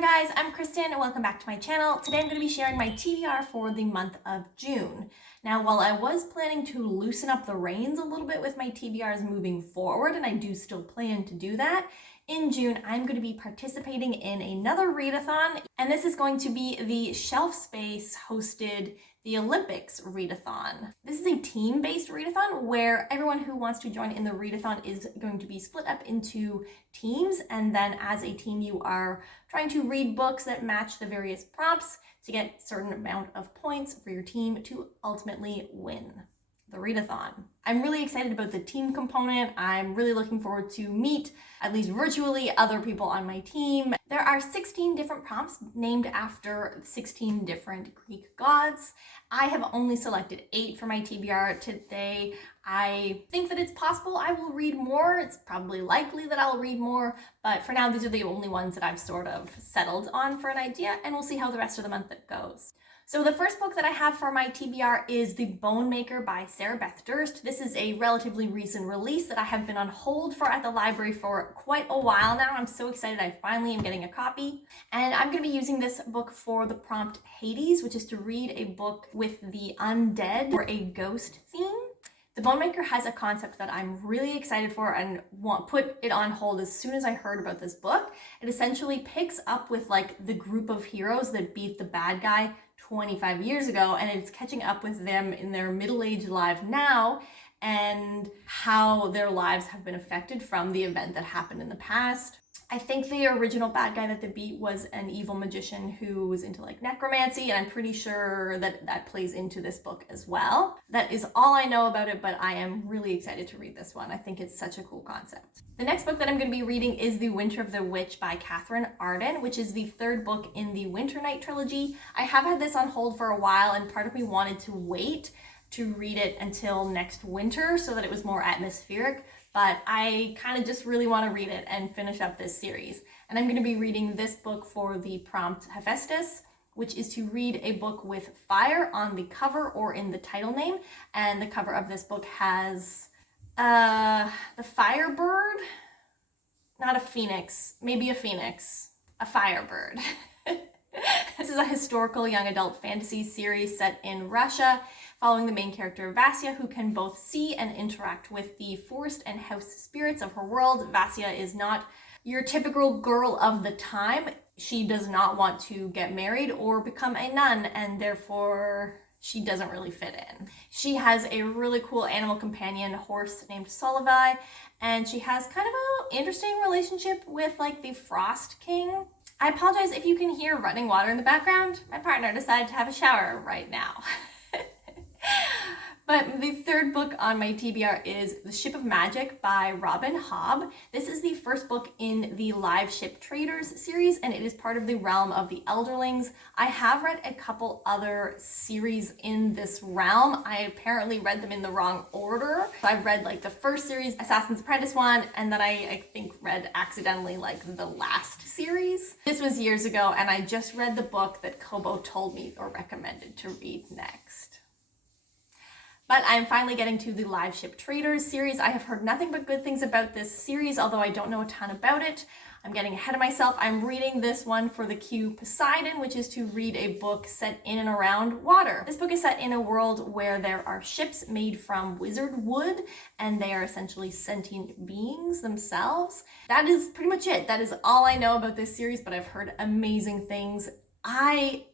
Hi guys, I'm Kristen and welcome back to my channel. Today I'm going to be sharing my TBR for the month of June. Now, while I was planning to loosen up the reins a little bit with my TBRs moving forward, and I do still plan to do that, in June I'm going to be participating in another readathon, and this is going to be the Shelf Space hosted the Olympics readathon. This is a team-based readathon where everyone who wants to join in the readathon is going to be split up into teams, and then as a team you are trying to read books that match the various prompts to get a certain amount of points for your team to ultimately win the readathon. I'm really excited about the team component. I'm really looking forward to meet, at least virtually, other people on my team. There are 16 different prompts named after 16 different Greek gods. I have only selected 8 for my TBR today. I think that it's possible I will read more. It's probably likely that I'll read more, but for now, these are the only ones that I've sort of settled on for an idea, and we'll see how the rest of the month goes. So the first book that I have for my TBR is The Bone Maker by Sarah Beth Durst. This is a relatively recent release that I have been on hold for at the library for quite a while now. I'm so excited I finally am getting a copy. And I'm going to be using this book for the prompt Hades, which is to read a book with the undead or a ghost theme. The Bone Maker has a concept that I'm really excited for and put it on hold as soon as I heard about this book. It essentially picks up with like the group of heroes that beat the bad guy 25 years ago, and it's catching up with them in their middle-aged lives now and how their lives have been affected from the event that happened in the past. I think the original bad guy that they beat was an evil magician who was into like necromancy, and I'm pretty sure that that plays into this book as well. That is all I know about it, but I am really excited to read this one. I think it's such a cool concept. The next book that I'm going to be reading is The Winter of the Witch by Catherine Arden, which is the 3rd book in the Winter Night trilogy. I have had this on hold for a while, and part of me wanted to wait to read it until next winter so that it was more atmospheric. But I kind of just really want to read it and finish up this series. And I'm going to be reading this book for the prompt Hephaestus, which is to read a book with fire on the cover or in the title name. And the cover of this book has the firebird, not a phoenix, maybe a phoenix, a firebird. This is a historical young adult fantasy series set in Russia, following the main character Vasya, who can both see and interact with the forest and house spirits of her world. Vasya is not your typical girl of the time. She does not want to get married or become a nun, and therefore she doesn't really fit in. She has a really cool animal companion horse named Solovei, and she has kind of an interesting relationship with like the Frost King. I apologize if you can hear running water in the background. My partner decided to have a shower right now. But the 3rd book on my TBR is The Ship of Magic by Robin Hobb. This is the 1st book in the Live Ship Traders series, and it is part of the realm of the Elderlings. I have read a couple other series in this realm. I apparently read them in the wrong order. So I've read like the first series, Assassin's Apprentice one, and then I think read accidentally like the last series. This was years ago, and I just read the book that Kobo told me or recommended to read next. But I'm finally getting to the Live Ship Traders series. I have heard nothing but good things about this series, although I don't know a ton about it. I'm getting ahead of myself. I'm reading this one for the queue Poseidon, which is to read a book set in and around water. This book is set in a world where there are ships made from wizard wood, and they are essentially sentient beings themselves. That is pretty much it. That is all I know about this series, but I've heard amazing things. I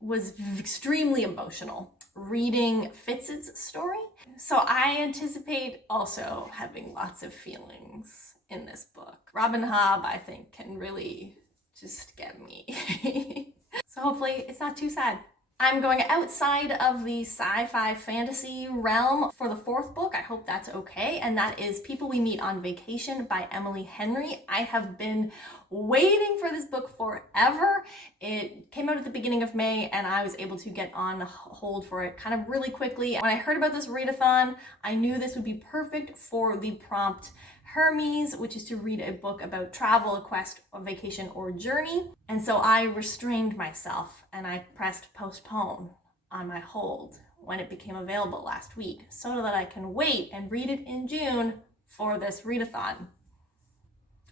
was extremely emotional reading Fitz's story. So I anticipate also having lots of feelings in this book. Robin Hobb, I think, can really just get me. So hopefully it's not too sad. I'm going outside of the sci-fi fantasy realm for the 4th book. I hope that's okay. And that is People We Meet on Vacation by Emily Henry. I have been waiting for this book forever. It came out at the beginning of May, and I was able to get on hold for it kind of really quickly. When I heard about this readathon, I knew this would be perfect for the prompt Hermes, which is to read a book about travel, a quest, a vacation, or journey. And so I restrained myself and I pressed postpone on my hold when it became available last week so that I can wait and read it in June for this readathon.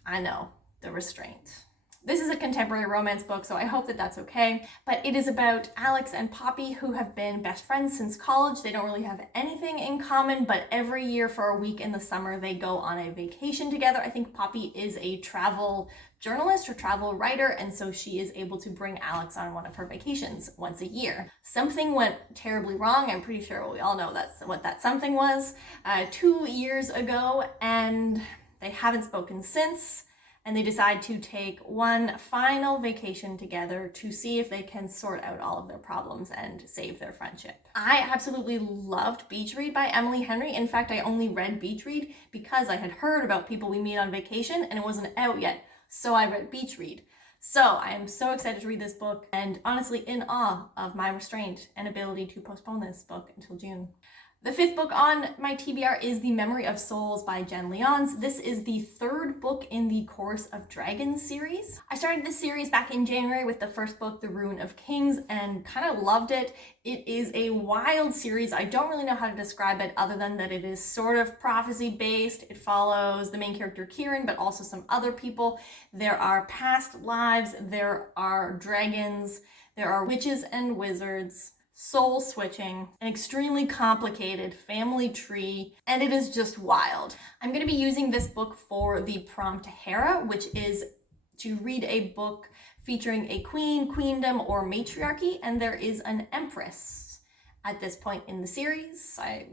I know, the restraint. This is a contemporary romance book, so I hope that that's okay. But it is about Alex and Poppy, who have been best friends since college. They don't really have anything in common, but every year for a week in the summer, they go on a vacation together. I think Poppy is a travel journalist or travel writer, and so she is able to bring Alex on one of her vacations once a year. Something went terribly wrong. I'm pretty sure we all know that's what that something was 2 years ago, and they haven't spoken since. And they decide to take one final vacation together to see if they can sort out all of their problems and save their friendship. I absolutely loved Beach Read by Emily Henry. In fact, I only read Beach Read because I had heard about People We Meet on Vacation and it wasn't out yet. So I read Beach Read. So I am so excited to read this book and honestly in awe of my restraint and ability to postpone this book until June. The fifth book on my TBR is The Memory of Souls by Jen Leons. This is the third book in the Chorus of Dragons series. I started this series back in January with the first book, The Ruin of Kings, and kind of loved it. It is a wild series. I don't really know how to describe it other than that it is sort of prophecy based. It follows the main character Kieran, but also some other people. There are past lives, there are dragons, there are witches and wizards, soul switching, an extremely complicated family tree, and it is just wild. I'm going to be using this book for the prompt Hera, which is to read a book featuring a queen, queendom, or matriarchy, and there is an empress at this point in the series. I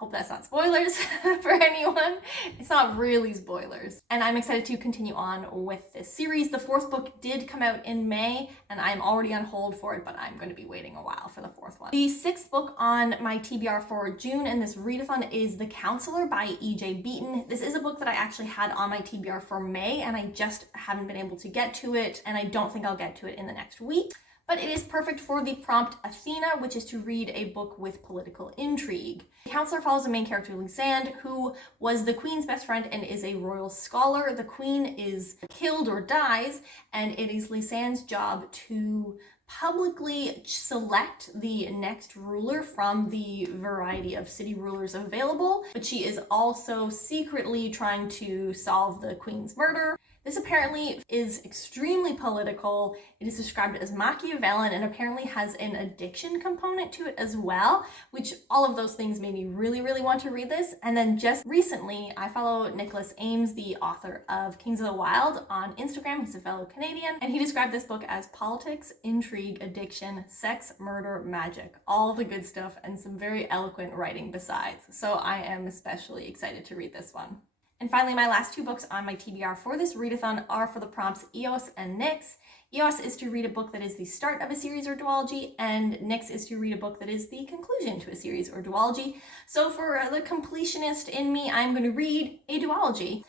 hope that's not spoilers for anyone. It's not really spoilers. And I'm excited to continue on with this series. The fourth book did come out in May, and I'm already on hold for it, but I'm going to be waiting a while for the fourth one. The sixth book on my TBR for June in this readathon is The Counselor by E.J. Beaton. This is a book that I actually had on my TBR for May, and I just haven't been able to get to it, and I don't think I'll get to it in the next week. But it is perfect for the prompt Athena, which is to read a book with political intrigue. The Counselor follows the main character, Lysande, who was the queen's best friend and is a royal scholar. The queen is killed or dies, and it is Lysande's job to publicly select the next ruler from the variety of city rulers available, but she is also secretly trying to solve the queen's murder. This apparently is extremely political. It is described as Machiavellian and apparently has an addiction component to it as well, which all of those things made me really, really want to read this. And then just recently, I follow Nicholas Ames, the author of Kings of the Wild, on Instagram. He's a fellow Canadian, and he described this book as politics, intrigue, addiction, sex, murder, magic, all the good stuff, and some very eloquent writing besides. So I am especially excited to read this one. And finally, my last two books on my TBR for this readathon are for the prompts Eos and Nyx. Eos is to read a book that is the start of a series or duology, and Nyx is to read a book that is the conclusion to a series or duology. So for the completionist in me, I'm going to read a duology.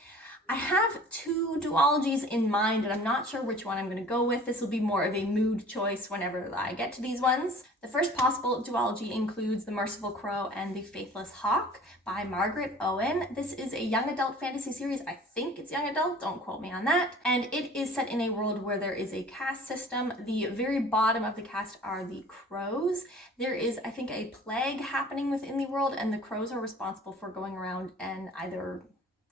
I have two duologies in mind, and I'm not sure which one I'm going to go with. This will be more of a mood choice whenever I get to these ones. The first possible duology includes The Merciful Crow and The Faithless Hawk by Margaret Owen. This is a young adult fantasy series. I think it's young adult, don't quote me on that. And it is set in a world where there is a caste system. The very bottom of the caste are the crows. There is, I think, a plague happening within the world, and the crows are responsible for going around and either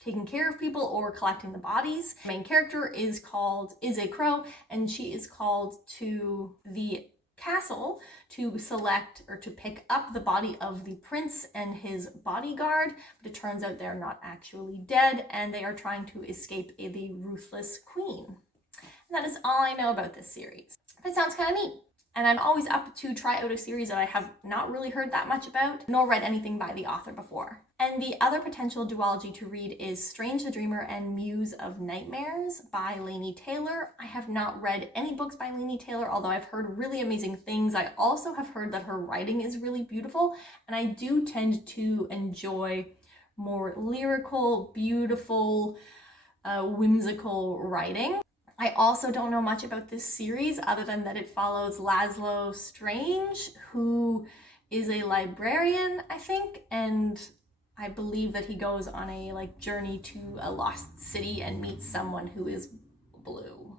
taking care of people or collecting the bodies. The main character is a crow, and she is called to the castle to select or to pick up the body of the prince and his bodyguard, but it turns out they're not actually dead, and they are trying to escape the ruthless queen. And that is all I know about this series. But it sounds kind of neat. And I'm always up to try out a series that I have not really heard that much about, nor read anything by the author before. And the other potential duology to read is Strange the Dreamer and Muse of Nightmares by Laini Taylor. I have not read any books by Laini Taylor, although I've heard really amazing things. I also have heard that her writing is really beautiful, and I do tend to enjoy more lyrical, beautiful, whimsical writing. I also don't know much about this series other than that it follows Laszlo Strange, who is a librarian, I think, and I believe that he goes on a journey to a lost city and meets someone who is blue.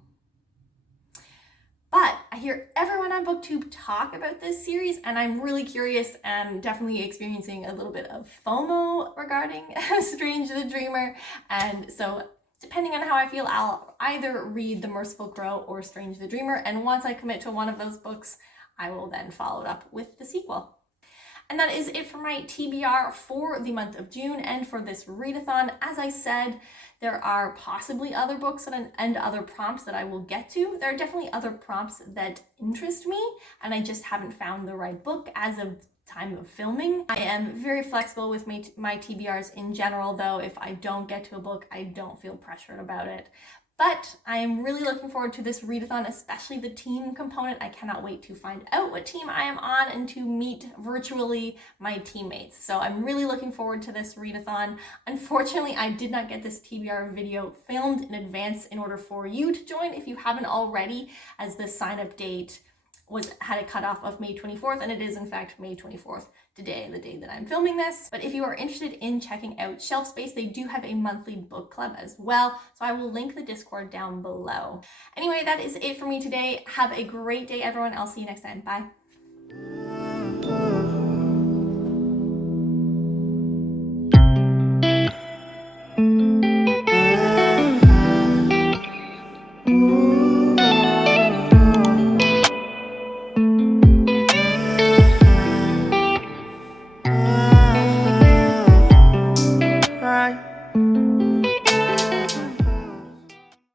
But I hear everyone on BookTube talk about this series, and I'm really curious and definitely experiencing a little bit of FOMO regarding Strange the Dreamer, and so Depending on how I feel, I'll either read The Merciful Crow or Strange the Dreamer, and once I commit to one of those books, I will then follow it up with the sequel. And that is it for my TBR for the month of June and for this readathon. As I said, there are possibly other books and other prompts that I will get to. There are definitely other prompts that interest me, and I just haven't found the right book as of time of filming. I am very flexible with my TBRs in general, though. If I don't get to a book, I don't feel pressured about it. But I am really looking forward to this readathon, especially the team component. I cannot wait to find out what team I am on and to meet virtually my teammates. So I'm really looking forward to this readathon. Unfortunately, I did not get this TBR video filmed in advance in order for you to join if you haven't already, as the sign-up date had a cutoff of May 24th, and it is in fact May 24th today, the day that I'm filming this. But if you are interested in checking out Shelf Space, they do have a monthly book club as well, so I will link the Discord down below. Anyway, that is it for me today. Have a great day, everyone. I'll see you next time. Bye.